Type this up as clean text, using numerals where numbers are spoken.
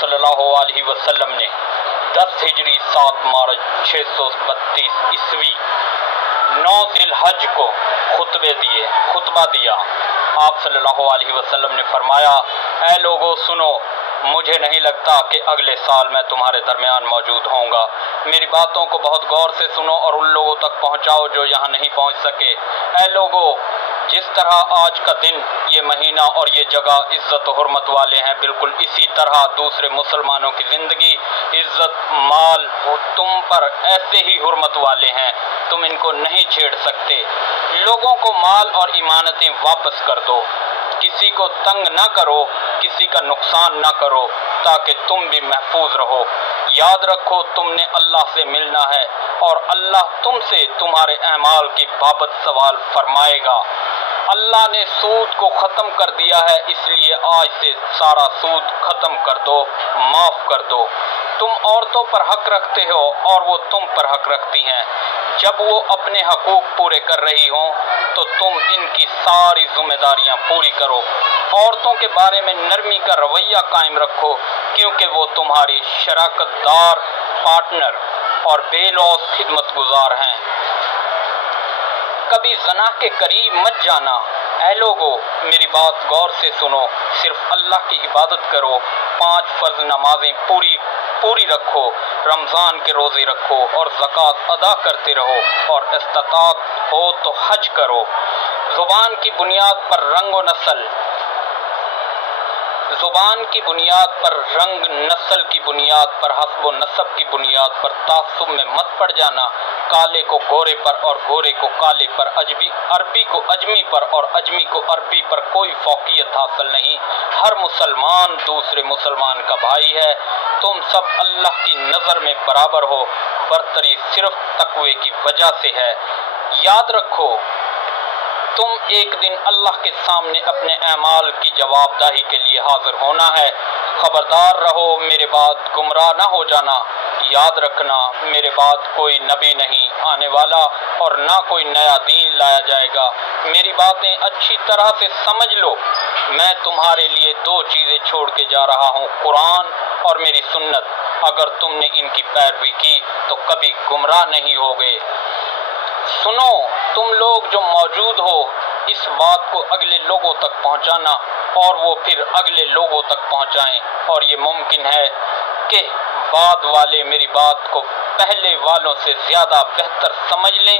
صلی اللہ علیہ وسلم نے 10 ہجری 7 مارچ 632 عیسوی 9 ذی الحج کو خطبہ دیا۔ آپ صلی اللہ علیہ وسلم نے فرمایا، اے لوگو سنو، مجھے نہیں لگتا کہ اگلے سال میں تمہارے درمیان موجود ہوں گا۔ میری باتوں کو بہت غور سے سنو اور ان لوگوں تک پہنچاؤ جو یہاں نہیں پہنچ سکے۔ اے لوگو، جس طرح آج کا دن، یہ مہینہ اور یہ جگہ عزت و حرمت والے ہیں، بالکل اسی طرح دوسرے مسلمانوں کی زندگی، عزت، مال تم پر ایسے ہی حرمت والے ہیں، تم ان کو نہیں چھیڑ سکتے۔ لوگوں کو مال اور امانتیں واپس کر دو، کسی کو تنگ نہ کرو، کسی کا نقصان نہ کرو، تاکہ تم بھی محفوظ رہو۔ یاد رکھو تم نے اللہ سے ملنا ہے اور اللہ تم سے تمہارے اعمال کی بابت سوال فرمائے گا۔ اللہ نے سود کو ختم کر دیا ہے، اس لیے آج سے سارا سود ختم کر دو، معاف کر دو۔ تم عورتوں پر حق رکھتے ہو اور وہ تم پر حق رکھتی ہیں۔ جب وہ اپنے حقوق پورے کر رہی ہوں تو تم ان کی ساری ذمہ داریاں پوری کرو۔ عورتوں کے بارے میں نرمی کا رویہ قائم رکھو، کیونکہ وہ تمہاری شراکت دار، پارٹنر اور بے لوث خدمت گزار ہیں۔ کبھی زنا کے قریب مت جانا۔ اے لوگو، میری بات غور سے سنو، صرف اللہ کی عبادت کرو، 5 فرض نمازیں پوری رکھو، رمضان کے روزے رکھو اور زکوٰۃ ادا کرتے رہو، اور استطاعت ہو تو حج کرو۔ زبان کی بنیاد پر رنگ نسل کی بنیاد پر، حسب و نسب کی بنیاد پر تعصب میں مت پڑ جانا۔ کالے کو گورے پر اور گورے کو کالے پر، عربی کو اجمی پر اور اجمی کو عربی پر کوئی فوقیت حاصل نہیں۔ ہر مسلمان دوسرے مسلمان کا بھائی ہے۔ تم سب اللہ کی نظر میں برابر ہو، برتری صرف تقوی کی وجہ سے ہے۔ یاد رکھو تم ایک دن اللہ کے سامنے اپنے اعمال کی جواب دہی کے لیے حاضر ہونا ہے۔ خبردار رہو، میرے بعد گمراہ نہ ہو جانا۔ یاد رکھنا، میرے بعد کوئی نبی نہیں آنے والا اور نہ کوئی نیا دین لایا جائے گا۔ میری باتیں اچھی طرح سے سمجھ لو، میں تمہارے لیے 2 چیزیں چھوڑ کے جا رہا ہوں، قرآن اور میری سنت۔ اگر تم نے ان کی پیروی کی تو کبھی گمراہ نہیں ہوگے۔ سنو تم لوگ جو موجود ہو، اس بات کو اگلے لوگوں تک پہنچانا اور وہ پھر اگلے لوگوں تک پہنچائیں، اور یہ ممکن ہے کہ بعد والے میری بات کو پہلے والوں سے زیادہ بہتر سمجھ لیں